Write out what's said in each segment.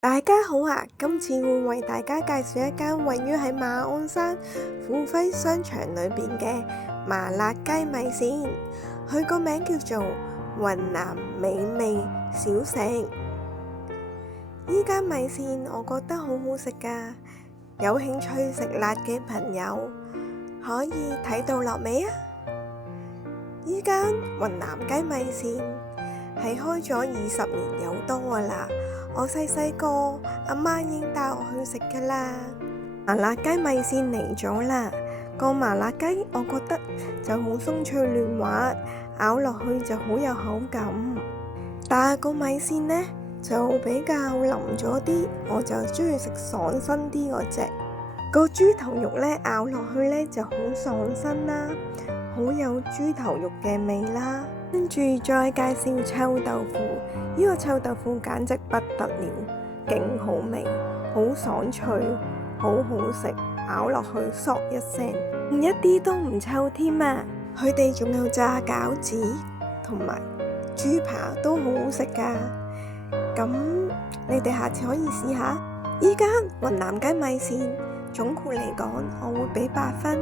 大家好啊！今次會為大家介紹一間位於喺馬鞍山富輝商場裏邊嘅麻辣雞米線，佢個名叫做雲南美味小食。依間米線我覺得好好食㗎，有興趣食辣嘅朋友可以睇到落尾啊！依間雲南雞米線係開咗20年有多㗎啦。我細個阿媽已經帶我去食㗎啦。麻辣雞米線嚟咗啦，個麻辣雞我覺得就好鬆脆嫩滑，咬落去就好有口感。但係個米線呢就比較腍咗啲，我就中意食爽身啲嗰隻。個豬頭肉呢咬落去呢就好爽身啦，好有豬頭肉嘅味啦。跟住再介紹臭豆腐，呢個臭豆腐簡直不得了，勁好味，好爽脆，好好食，咬落去嗦一聲，一啲都唔臭添啊！佢哋仲有炸餃子同埋豬扒都好好食噶，咁你哋下次可以試下。依間雲南雞米線總括嚟講，我會俾8分。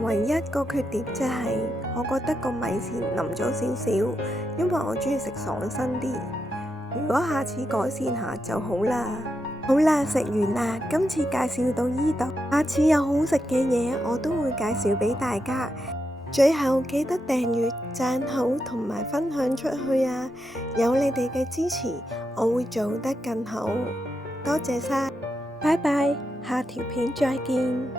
唯一個缺點就係我覺得個米線腍咗少少，因為我中意食爽身啲。如果下次改善下就好啦。好啦，食完啦，今次介紹到依度，下次有好食嘅嘢我都會介紹俾大家。最後記得訂閱、讚好同埋分享出去啊！有你哋嘅支持，我會做得更好。多謝晒，拜拜，下條片再見。